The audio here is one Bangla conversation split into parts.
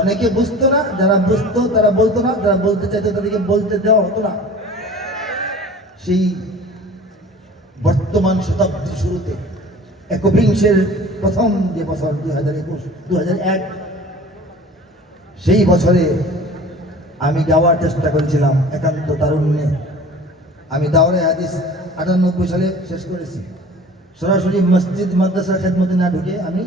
অনেকে বুঝতো না, যারা বুঝতো তারা বলতো না, যারা বলতে চাইতো তাদেরকে বলতে দেওয়া হতো না। সেই বর্তমান শতাব্দীর শুরুতে একবিংশের প্রথম যে বছর দুই হাজার একুশ দু এক, সেই বছরে আমি যাওয়ার চেষ্টা করেছিলাম একান্ত তারুণ্যে। আমি দাওরে হাদিস আটানব্বই সালে শেষ করেছি। সরাসরি মসজিদ মাদ্রাসা খেদমতে না ঢুকে আমি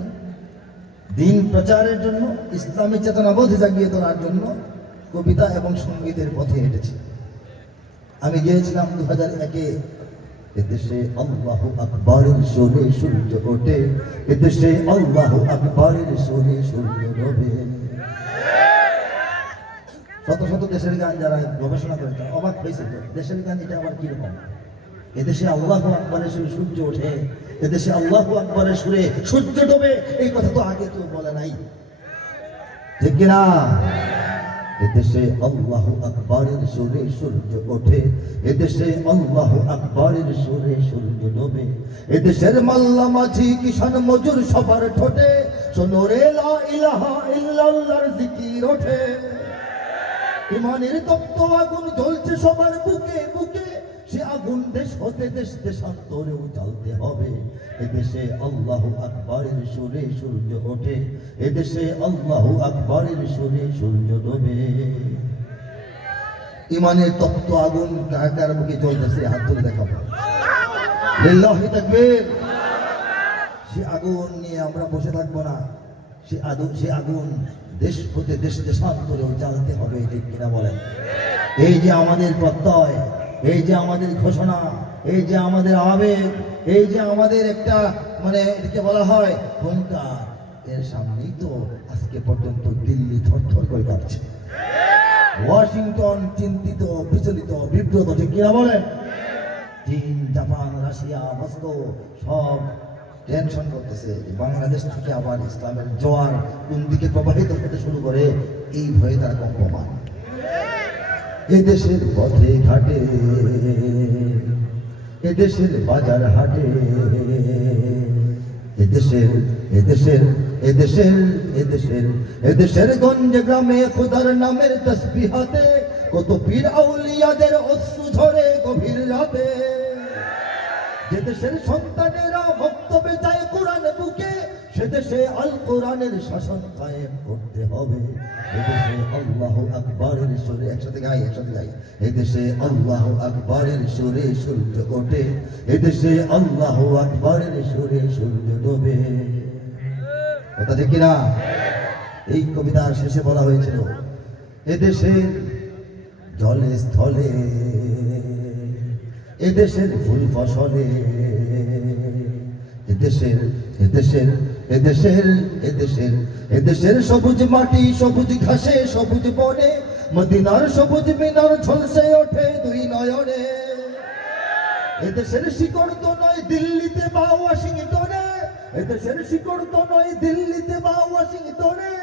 দিন প্রচারের জন্য, ইসলামী চেতনাবোধ জাগিয়ে তোলার জন্য কবিতা এবং সঙ্গীতের পথে হেঁটেছি। আমি গিয়েছিলাম দু হাজার একে। এদেশে আকবরের সুরে সূর্য ওঠে। এদেশে আল্লাহ আকবরের সুরে সূর্য ডোবে শত শত দেশের গান যারা গবেষণা করে তারা অবাক হয়েছে দেশের গান এটা আবার কীরকম? এদেশে আল্লাহ আকবরের সুরে সূর্য ওঠে, এদেশে আল্লাহ আকবরের সুরে সূর্য ডোবে, এই কথা তো আগে কেউ বলে নাই। ঠিক কিনা? এদেশে আল্লাহ আকবরের সুরে সূর্য ওঠে, এদেশে আল্লাহ আকবরের সুরে সূর্য ডোবে, এদেশের মাল্লা মাঝি কিষান মজুর সবার ঠোঁটে, শোনো রে লা ইলাহা ইল্লাল্লাহর জিকির ওঠে। ইমানের তপ্ত আগুন জ্বলছে সবার বুকে বুকে। সে আগুন দেশ হতে দেশ দেশান্তরেও জ্বালতে হবে। এদেশে আল্লাহ আকবরের সুরে সূর্য ওঠে। এদেশে আল্লাহ আকবরের সুরে সূর্য ডোবে। ইমানের তপ্ত আগুন কার মুখে জ্বলতেছে, হাত তুলে দেখাবো। সে আগুন নিয়ে আমরা বসে থাকব না। সে আগুন সে আগুন দেশ হতে দেশ দেশান্তরেও জ্বালতে হবে, ঠিক কিনা বলেন? এই যে আমাদের প্রত্যয় এই যে আমাদের ঘোষণা, এই যে আমাদের আবেগ, এই যে আমাদের একটা মানে এটাকে বলা হয় হুঙ্কার, এর সামনেই তো আজকে পর্যন্ত দিল্লি থরথর করে কাঁপছে। ওয়াশিংটন চিন্তিত, বিচলিত, বিব্রত ঠিক কিনা বলেন? চীন, জাপান, রাশিয়া, মস্কো, সব টেনশন করতেছে। বাংলাদেশ থেকে আবার ইসলামের জোয়ার কোন দিকে প্রবাহিত হতে শুরু করে, এই ভয়ে তারা কম্পমান এদেশের পথে ঘাটে এদেশের বাজার হাটে এদেশের এদেশের এদেশের এদেশের এদেশের গঞ্জে গ্রামে খোদার নামের তসবিহাতে কত পীর আউলিয়াদের অশ্রু ঝরে গভীর রাতে। যে দেশের সন্তানেরা বক্তব্য চায় কোরআন বুকে, সে দেশে আল কোরআনের শাসন কায়েম করতে হবে। এদেশে আল্লাহ আকবরের সুরে, একসাথে গাই একসাথে গাই। এদেশে আল্লাহ আকবরের সুরে সূর্য ওঠে। এদেশে আল্লাহ আকবরের সুরে সূর্য ডোবে। কথা ঠিক কিনা? এই কবিতার শেষে বলা হয়েছিল এদেশের জলে স্থলে এদেশের ফুল ফসলে এদেশের এদেশের এদেশের এদেশের এদেশের সবুজ মাটি, সবুজ ঘাসে, সবুজ বনে, মদিনার সবুজ মিনার ঝলসে ওঠে দুই নয়নে। এদেশের শিকড় তো নয় দিল্লিতে বা ওয়াশিংটনে, এদেশের শিকড় তো নয় দিল্লিতে বা ওয়াশিংটনে,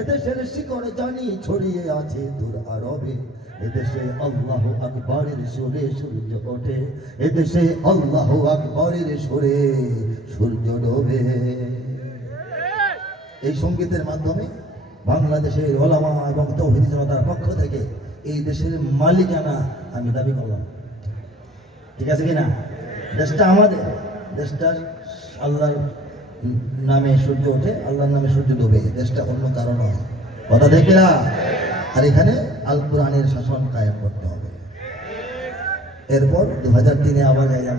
এদেশের শিকড় জানি ছড়িয়ে আছে দূর আরবে। এদেশে আল্লাহ আকবরের সুরে সূর্য ওঠে, এদেশে আল্লাহ আকবরের সুরে সূর্য ডোবে। এই সঙ্গীতের মাধ্যমে বাংলাদেশের ওলামা এবং তৌহিদ জনতার পক্ষ থেকে এই দেশের মালিকানা আমি দাবি করলাম। ঠিক আছে কিনা? দেশটা আমাদের। দেশটা আল্লাহর নামে সূর্য ওঠে, আল্লাহর নামে সূর্য ডোবে। দেশটা অন্য কারণ নয়। কথা দেখে না আর এখানে আল কোরআনের শাসন কায়েম করতে হবে। এরপর দু হাজার তিনে আবার গেলাম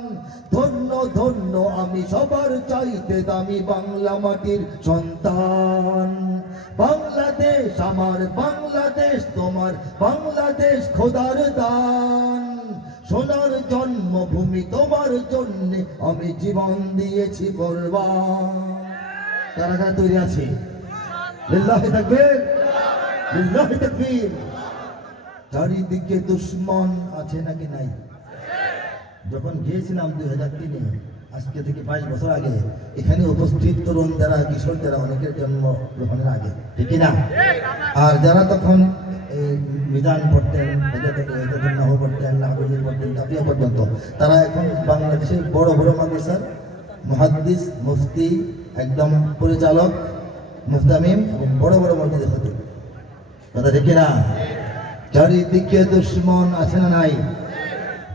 ধন্য ধন্য আমি সবার চাইতে দামি বাংলা মাটির সন্তান। বাংলাদেশ আমার, বাংলাদেশ তোমার, বাংলাদেশ খোদার দান। সোনার জন্মভূমি তোমার জন্য আমি জীবন দিয়েছি বলবান কারা কারা তৈরি আছে? লিল্লাহি চারিদিকে দুশ্মন আছে নাকি নাই? যখন গিয়েছিলাম দুই হাজার তিনে, আজকে থেকে বাইশ বছর আগে, এখানে উপস্থিত তরুণ যারা, কিশোর যারা, অনেকের জন্ম গ্রহণের আগে, ঠিক না? আর যারা তখন মিজান পড়তেন নাহ পড়তেন নাহবুল পড়তেন কাপিয়া পর্যন্ত, তারা এখন বাংলাদেশের বড় বড় মাদ্রাসার মুহাদ্দিস, মুফতি, একদম পরিচালক মুফতামিম এবং বড় বড় মসজিদে হতে কথা ঠিক না? চারিদিকে দুশ্মন আছে না নাই?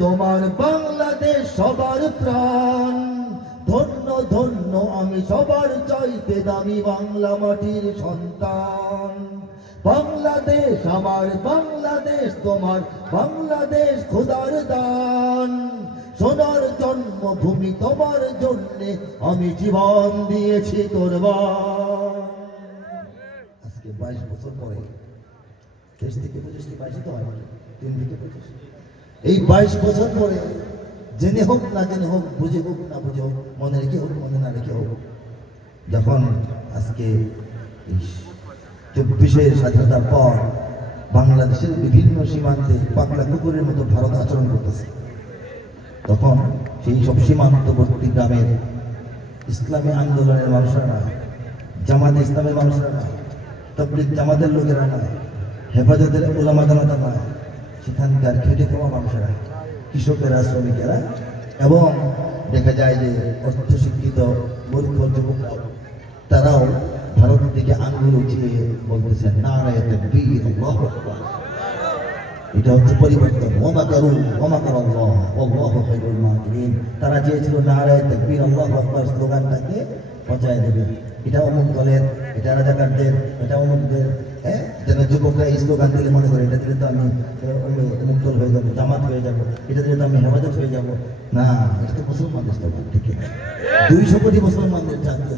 তোমার বাংলাদেশ সবার প্রাণ। ধন্য ধন্য, আমি সবার চাইতে দামি বাংলা মাটির সন্তান। বাংলাদেশ আমার, বাংলাদেশ তোমার, বাংলাদেশ খোদার দান। সোনার জন্মভূমি তোমার জন্যে আমি জীবন দিয়েছি কোরবান আজকে বাইশ বছর পরে, দেশ থেকে পঁচিশ থেকে বাইশে তো হয় তিন থেকে পঁচিশ। এই বাইশ বছর পরে জেনে হোক না জেনে হোক, বুঝে হোক না বুঝে হোক, মনে রেখে হোক, মনে না রেখে হোক, যখন আজকে চব্বিশের স্বাধীনতার পর বাংলাদেশের বিভিন্ন সীমান্তে পাগলা কুকুরের মতো ভারত আচরণ করতেছে, তখন সেই সব সীমান্তবর্তী গ্রামের ইসলামী আন্দোলনের মানুষরা না জামাত ইসলামের মানুষরা না তবলিক জামাতের লোকেরা না হেফাজতের ওলামা জনতা না সেখানকার খেটে খাওয়া মানুষেরা, কৃষকেরা, শ্রমিকেরা এবং দেখা যায় যে অর্থ শিক্ষিত মূর্খ যুবকরা তারাও ভারত থেকে আঙ্গুল উঠিয়ে বলতেছেন না রায় তাকবীর, আল্লাহু এটা হচ্ছে পরিবর্তন। ওমা করুন ওমা কর আল্লাহ আল্লাহ খাইরুল তারা চেয়েছিল, নারায় তাকবীর, আল্লাহু আকবার স্লোগানটাকে পচায় দেবে। এটা অমুক দলের, এটা রাজাকারদের, এটা অমুকদের হ্যাঁ? যেন যুবকরা এই স্লোগান দিলে মনে করে এটা দিলে তো আমি দল হয়ে যাব জামাত হয়ে যাব এটা দিলে তো আমি হেফাজত হয়ে যাব। না এটা তো মুসলমানদের স্লোগান ঠিক আছে দুইশো কোটি মুসলমানদের জাতি।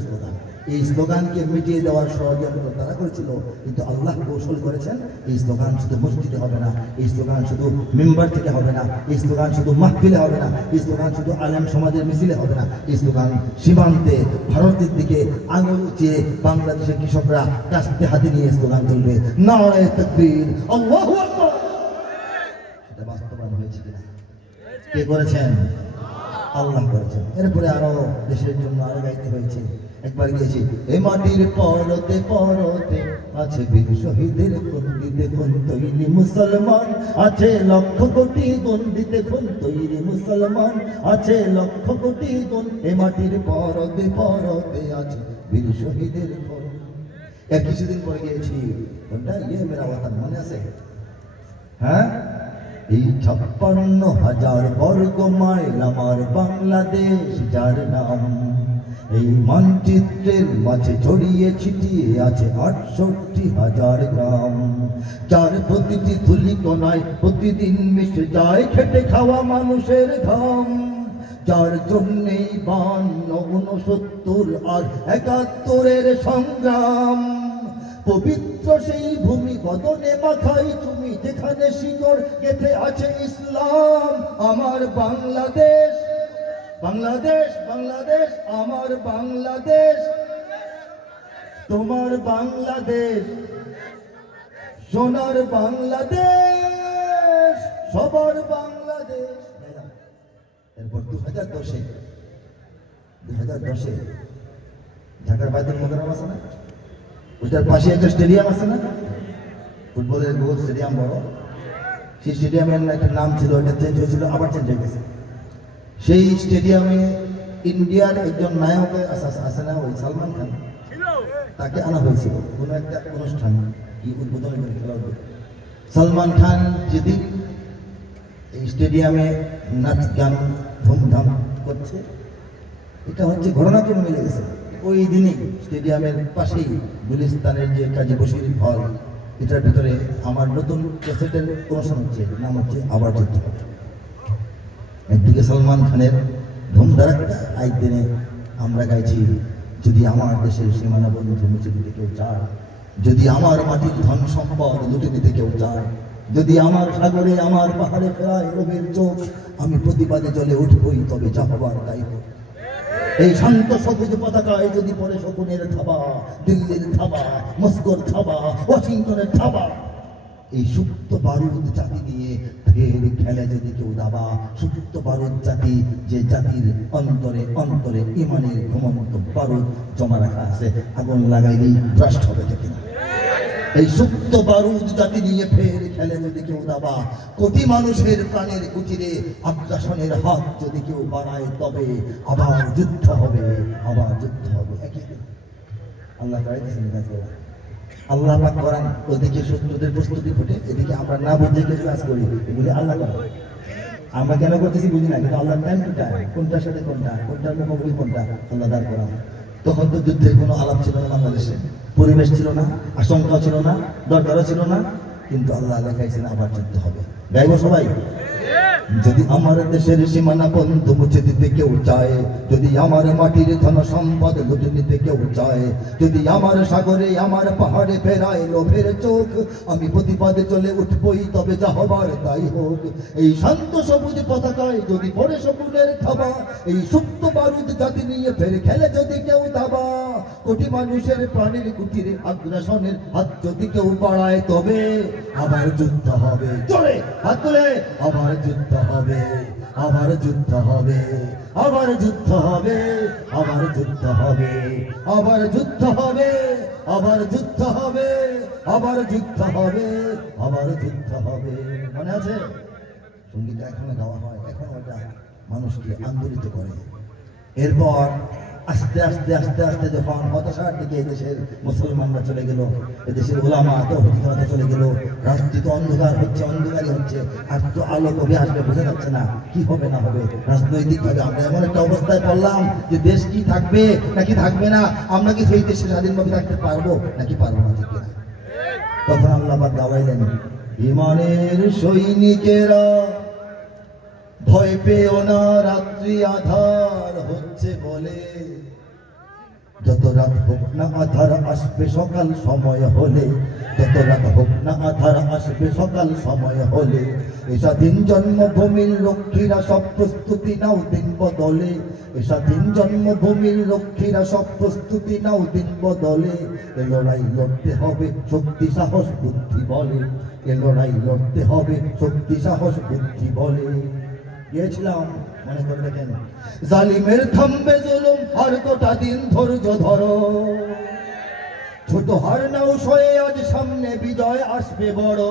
এই স্লোগানকে মিটিয়ে দেওয়ার ষড়যন্ত্র তারা করেছিল, কিন্তু আল্লাহ কৌশল করেছেন, এই স্লোগান শুধু মসজিদে হবে না, এই স্লোগান শুধু মেম্বার থেকে হবে না, এই স্লোগান শুধু মাহফিলে হবে না, এই স্লোগান শুধু আলেম সমাজের মিছিলে হবে না, এই স্লোগান সীমান্তে ভারতের দিকে আঙুল উঁচিয়ে বাংলাদেশের কৃষকরা কাস্তে হাতে নিয়ে স্লোগান তকবীর সেটা বাস্তবায়ন হয়েছে কিনা? কে করেছেন? আল্লাহ করেছেন। এরপরে আরও দেশের জন্য আরও গাইতে হয়েছে। একবার গিয়েছি এ মাটির পরতে পরতে আছে বীর শহীদের গন্ডিতে কোন তৈরি মুসলমান, আছে লক্ষ কোটি গন্ডিতে কোন তৈরি মুসলমান, আছে লক্ষ কোটি গন এ মাটির পরতে পরতে আছে বীর শহীদের এক কিছুদিন পরে গিয়েছি। কোনটা? ইয়ে মেরা ওয়াতান, মনে আছে? হ্যাঁ? এই ছাপ্পান্ন হাজার বর্গ মাইল আমার বাংলাদেশ, যার নাম এই মানচিত্রের মাঝে ছড়িয়ে ছিটিয়ে আছে আটষট্টি হাজার গ্রাম। যার প্রতিটি ধুলি কোনায় প্রতিদিন মিশে যায় খেটে খাওয়া মানুষের ঘাম। যার জন্যেই বান ঊনসত্তর আর একাত্তরের সংগ্রাম। পবিত্র সেই ভূমি বদনে মাথায় তুমি যেখানে শিকড় গেথে আছে ইসলাম, আমার বাংলাদেশ। বাংলাদেশ বাংলাদেশ, আমার বাংলাদেশ। তোমার বাংলাদেশ, সোনার বাংলাদেশ, সবার বাংলাদেশ। এরপর দু হাজার দশে দু হাজার দশে ঢাকার বাইতুল মোকাররম আছে না? ওইটার পাশে একটা স্টেডিয়াম আছে না? ফুটবলের গোল স্টেডিয়াম বড়। সেই স্টেডিয়ামের একটা নাম ছিল এটা চেঞ্জ হয়েছিল, আবার চেঞ্জ হয়ে গেছে। সেই স্টেডিয়ামে ইন্ডিয়ার একজন নায়ক আছে না ওই সালমান খান, তাকে আনা হয়েছিল। কোনো একটা অনুষ্ঠান কি উদ্বোধন করে খেলা। সালমান খান যদি এই স্টেডিয়ামে নাচ গান ধুমধাম করছে, এটা হচ্ছে ঘটনাক্রমে মিলে গেছে? ওই দিনই স্টেডিয়ামের পাশেই গুলিস্তানের যে কাজী বসির হল এটার ভিতরে আমার নতুন ক্যাসেটের অনুষ্ঠান হচ্ছে, নাম হচ্ছে আবার যুদ্ধ। একদিকে সলমান খানের ধুমধারাক্কা আজ দিনে আমরা গাইছি, যদি আমার দেশের সীমানা বন্ধু মুছে দিতে কেউ চায়, যদি আমার মাটির ধন সম্পদ লুটে দিতে কেউ চায়, যদি আমার সাগরে আমার পাহাড়ে ফেরায় রবির চোখ, আমি প্রতিবাদে জলে উঠবই, তবে যা হবার তাই এই শান্ত সবুজ পতাকায় যদি পরে শকুনের থাবা, দিল্লির থাবা, মস্কোর থাবা, ওয়াশিংটনের থাবা, এই সুপ্ত বারুদ জাতি দিয়ে ফের খেলে যদি কেউ দাবা সুপ্ত বারুদ জাতি, যে জাতির অন্তরে অন্তরে ইমানের ঘুমন্ত বারুদ জমা রাখা আছে, আগুন লাগাইলেই ব্রাস্ট হবে না এই সুপ্ত বারুদ জাতি নিয়ে ফের খেলে যদি কেউ দাবা, কোটি মানুষের প্রাণের কুটিরে আগ্রাসনের হাত যদি কেউ বাড়ায়, তবে আবার যুদ্ধ হবে, আবার যুদ্ধ হবে। আল্লাহ চাইতেছেন কাছে আল্লাহ পাক করান ওদিকে শত্রুদের প্রস্তুতি ঘটে, এদিকে আমরা না বুঝে কিছু কাজ করি, এগুলি আল্লাহ করেন আমরা কেন করতেছি বুঝি না, কিন্তু আল্লাহ টাইম কোনটা? কোনটার সাথে কোনটা? কোনটার মুখোমুখি কোনটা? আল্লাহ দাঁড় করা তখন তো যুদ্ধের কোনো আলাপ ছিল না বাংলাদেশে। পরিবেশ ছিল না আশঙ্কা ছিল না, দরকারও ছিল না, কিন্তু আল্লাহ লেখাইছেন আবার যুদ্ধ হবে। গাইব সবাই? যদি আমার দেশের সীমানা বন্ধু মুছে দিতে কেউ চায়, যদি আমার মাটির ধন সম্পদ লুটে নিতে কেউ চায়, যদি আমার সাগরে, আমার পাহাড়ে ফেরায় লোভের চোখ, আমি প্রতিবাদে চলে উঠবই তবে যা হবার তাই হোক। এই শান্ত সবুজ পতাকায় যদি পরে শকুনের থাবা, এই সুপ্ত বারুদ জাতি নিয়ে ফের খেলে যদি কেউ দাবা। কোটি মানুষের প্রাণের কুটিরে আগ্রাসনের হাত যদি কেউ বাড়ায় তবে আবার যুদ্ধ হবে। চলে হাত তুলে। আবার যুদ্ধ হবে, আবার যুদ্ধ হবে, আবার যুদ্ধ হবে, আবার যুদ্ধ হবে, আবার যুদ্ধ হবে, আবার যুদ্ধ হবে, আবার যুদ্ধ হবে, আবার যুদ্ধ হবে। মনে আছে? সংগীত এখনও গাওয়া হয়, এখন ওটা মানুষকে আন্দোলিত করে। এরপর আস্তে আস্তে আস্তে আস্তে যখন হতাশার দিকে এদেশের মুসলমানরা চলে গেল, এদেশের ওলামা তো হতাশা চলে গেল, রাজনীতি অন্ধকার হচ্ছে, অন্ধকারই হচ্ছে, আর তো আলো কবে আসবে বোঝা যাচ্ছে না, কি হবে, না হবে রাজনৈতিক ভাবে আমরা এমন একটা অবস্থায় পড়লাম যে দেশ কি থাকবে, নাকি থাকবে না, আমরা কি সেই দেশে স্বাধীনভাবে থাকতে পারব, নাকি পারব না ঠিক না তখন আল্লাহ দাওয়াইলেন বিমানের সৈনিকেরা, ভয় পেও না, রাত্রি আধার হচ্ছে বলে। যত রাত হোক না আধার আসবে সকাল সময় হলে, যত রাত হোক না আধার আসবে সকাল সময় হলে, এ স্বাধীন জন্মভূমির রক্ষীরা সব প্রস্তুতি নাও দিন বদলে, এ স্বাধীন জন্মভূমির রক্ষীরা সব প্রস্তুতি নাও দিন বদলে, এ লড়াই লড়তে হবে শক্তি, সাহস, বুদ্ধি, বলে, এ লড়াই লড়তে হবে শক্তি, সাহস, বুদ্ধি, বলে। গিয়েছিলাম জালিমের থামবে জুলুম, আর গোটা দিন ধৈর্য ধরো। ছোট হার নাও সয়ে, আজ সামনে বিজয় আসবে বড়।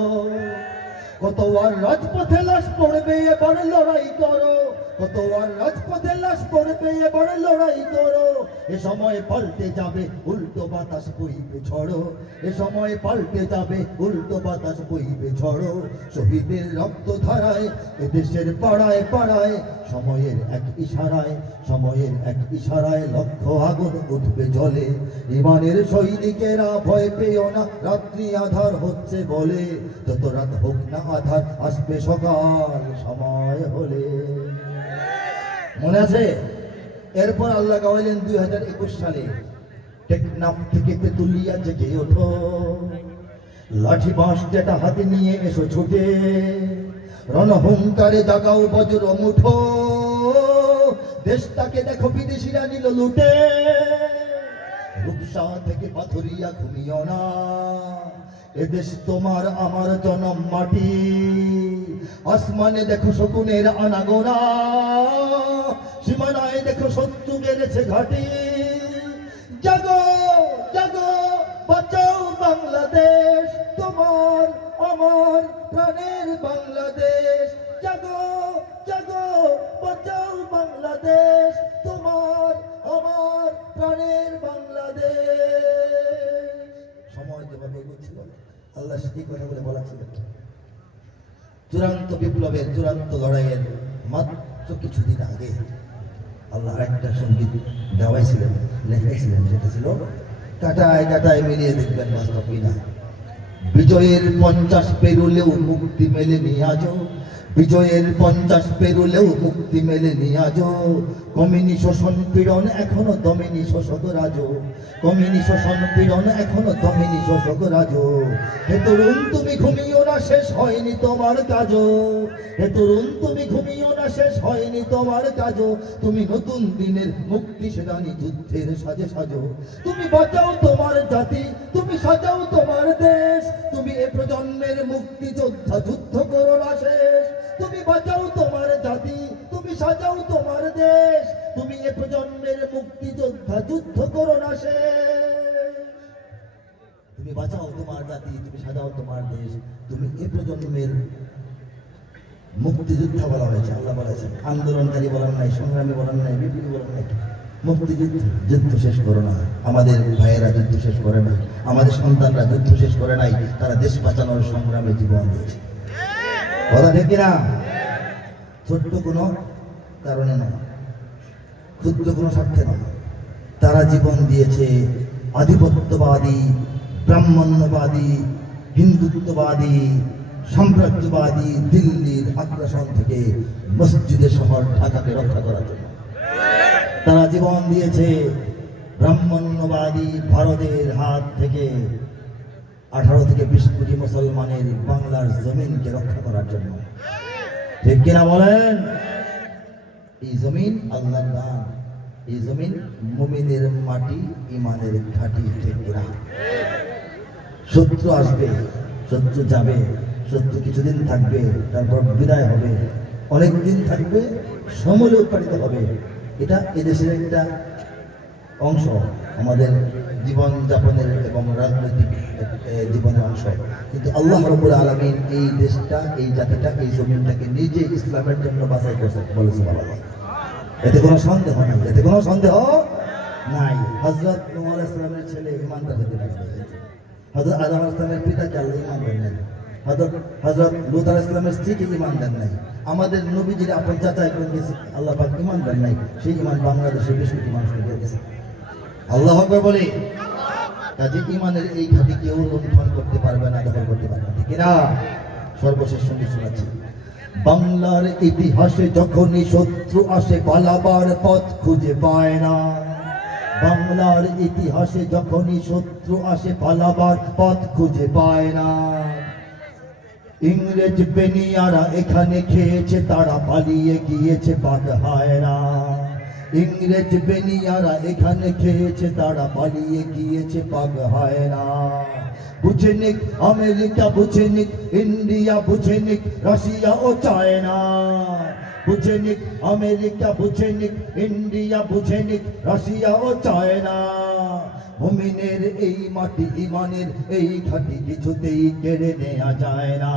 কত আর রাজপথে লাশ পড়বে, এবার লড়াই করো। কত রাজপথে লাশ পড়বে, এবার লড়াই করো। এ সময় পাল্টে যাবে, উল্টো বাতাস বইবে ঝড়ো এ সময় পাল্টে যাবে, উল্টো বাতাস বইবে ঝড়ো শহীদের রক্ত ধারায়, এ দেশের পাড়ায় পাড়ায়, সময়ের এক ইশারায়, সময়ের এক ইশারায় লক্ষ আগুন উঠবে জলে। ইমানের সৈনিকেরা ভয় পেও না, রাত্রি আধার হচ্ছে বলে। যত রাত হোক না, আধার আসবে সকাল, সময় হলে। মনে আছে? এরপর আল্লাহ গাওয়াইলেন দুই হাজার একুশ সালে। টেকনাফ থেকে তেতুলিয়া জেগে ওঠো। লাঠি বাঁশ যেটা হাতে নিয়ে এসো ছুটে। রণহুঙ্কারে জাগাও বজ্র মুঠো। দেশটাকে দেখো বিদেশিরা নিল লুটে। রূপসা থেকে পাথরিয়া ঘুমিও না। এদেশ তোমার, আমার জনম মাটি। আসমানে দেখো শকুনের আনাগোনা, সীমানায় দেখো শত্রু গেড়েছে ঘাটি। জাগো জাগো, বাঁচাও বাংলাদেশ, তোমার আমার প্রাণের বাংলাদেশ। জাগো জাগো, বাঁচাও বাংলাদেশ, তোমার আমার প্রাণের বাংলাদেশ। সময় যেভাবে এগোচ্ছিল আল্লাহ সেই কথাগুলো বলা ছিল? চূড়ান্ত বিপ্লবের, চূড়ান্ত লড়াইয়ের মাত্র কিছুদিন আগে আল্লাহ একটা সংগীত গাওয়াইছিলেন, লেখাইছিলেন, যেটা ছিল কাটায় কাটায় মিলিয়ে দেখবেন বাস্তব কিনা বিজয়ের পঞ্চাশ পেরুলেও মুক্তি মেলেনি আজও। বিজয়ের পঞ্চাশ পেরুলেও মুক্তি মেলেনি আজ কমিনি শোষণ পীড়ন এখনও দমিনি শোষক রাজ কমিনি শোষণ পীড়ন এখনও দমিনি শোষক রাজ হে তরুণ, তুমি ঘুমিও না, শেষ হয়নি তোমার কাজ হে তরুণ, তুমি ঘুমিও শেষ হয়নি তোমার কাজ তুমি নতুন দিনের মুক্তি সেনানি যুদ্ধের সাজে সাজো। তুমি বাঁচাও তোমার জাতি, তুমি সাজাও তোমার দেশ। তুমি এ প্রজন্মের মুক্তি যোদ্ধা যুদ্ধ করো না শেষ। তুমি বাঁচাও তোমার জাতি, তুমি সাজাও তোমার দেশ। তুমি এ প্রজন্মের মুক্তি যোদ্ধা যুদ্ধ করো না শেষ। তুমি বাঁচাও তোমার জাতি, তুমি সাজাও তোমার দেশ। তুমি এ প্রজন্মের মুক্তিযোদ্ধা বলা হয়েছে, আল্লাহ বলেছেন। আন্দোলনকারী বলার নাই, সংগ্রামী বলার নাই, বিপ্লবী বলার নাই। মুক্তিযুদ্ধ, যুদ্ধ শেষ করো না। আমাদের ভাইয়েরা যুদ্ধ শেষ করে না। আমাদের সন্তানরা যুদ্ধ শেষ করে নাই। তারা দেশ বাঁচানোর সংগ্রামে জীবন দিয়েছে। কথা ঠিক না ছোট্ট কোনো কারণে নয়। ক্ষুদ্র কোনো স্বার্থে নয়। তারা জীবন দিয়েছে আধিপত্যবাদী, ব্রাহ্মণ্যবাদী, হিন্দুত্ববাদী সাম্রাজ্যবাদী দিল্লির আগ্রাসন থেকে মসজিদের শহর ঢাকাকে রক্ষা করার জন্য। তারা জীবন দিয়েছে ব্রাহ্মণ্যবাদী ভারতের হাত থেকে। আঠারো থেকে বিশ কোটি মুসলমানের বাংলার জমিনকে রক্ষা করার জন্য। ঠিক কিনা বলেন? এই জমিন আল্লাহর দান। এই জমিন মুমিনের মাটি ইমানের ঘাটি, ঠিক কিনা? শত্রু আসবে শত্রু যাবে। শত্রু কিছুদিন থাকবে, তারপর বিদায় হবে। অনেক দিন থাকবে সমলে উৎপাদিত হবে। এটা এদেশের একটা অংশ, আমাদের জীবন যাপনের এবং রাজনৈতিক জীবনের অংশ। কিন্তু আল্লাহ রবুল আলমিন এই দেশটা, এই জাতিটা, এই জমিনটাকে নিজে ইসলামের জন্য বাছাই করছে বলেছে বাবা এতে কোনো সন্দেহ নাই, এতে কোনো সন্দেহ নাই। হজরত নুমার ইসলামের ছেলে ইমানদার হতে লাগবে হজরত আদম ইসলামের পিতা আল্লাহ ইমানদার নাই। হজরত লুত ইসলামের স্ত্রীকে ইমানদার নাই। আমাদের নবীজির আপন চাচা একজন গেছে, আল্লাহ পাক ইমানদার নাই। সেই ইমান বাংলাদেশের বেশ কিছু মানুষকে দিয়ে গেছে। আল্লাহ বলে, কাজে ইমানের এই ঘাটি কেউ লুণ্ঠন করতে পারবে না, দখল করতে পারবে না। ঠিক না? সর্বশেষ সঙ্গে শোনাচ্ছি। বাংলার ইতিহাসে যখনই শত্রু আসে, পালাবার পথ খুঁজে পায় না। বাংলার ইতিহাসে যখনই শত্রু আসে, পালাবার পথ খুঁজে পায় না। ইংরেজ বেনিয়ারা এখানে খেয়েছে, তারা পালিয়ে গিয়েছে বাদ হয় না ইংরেজ বেনিয়ারা এখানে খেয়েছে, তারা পালিয়ে গিয়েছে হয় না বুঝে নিক আমেরিকা, বুঝে নিক ইন্ডিয়া, বুঝে নিক রাশিয়া ও চায়না। বুঝে নিক আমেরিকা, বুঝে নিক ইন্ডিয়া, বুঝে নিক রাশিয়া ও চায়না। মুমিনের এই মাটি ইমানের, এই ঘাটি কিছুতেই কেড়ে নেওয়া যায় না।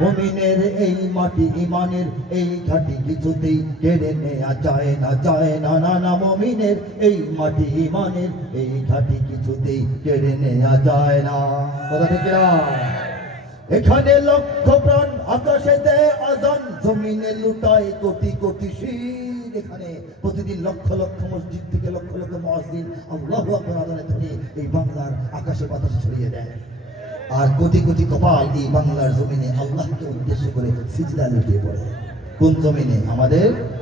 মুমিনের এই মাটি ইমানের, এই ঘাটি কিছুতেই কেড়ে নেওয়া যায় না যায় না না না, মুমিনের এই মাটি ইমানের, এই ঘাটি কিছুতেই কেড়ে নেওয়া যায় না। কথা ঠিক? এখানে লক্ষ প্রাণ আকাশে দেয় আজান, জমিনে লুটায় কোটি কোটি শির। এখানে প্রতিদিন লক্ষ লক্ষ মসজিদ থেকে লক্ষ লক্ষ মসজিদ আল্লাহ আকবার ধরে এই বাংলার আকাশে বাতাসে ছড়িয়ে দেয়। আর কোটি কোটি কপাল এই বাংলার জমিনে আল্লাহকে উদ্দেশ্য করে সিজদা লুটিয়ে পড়ে। কোন জমিনে? আমাদের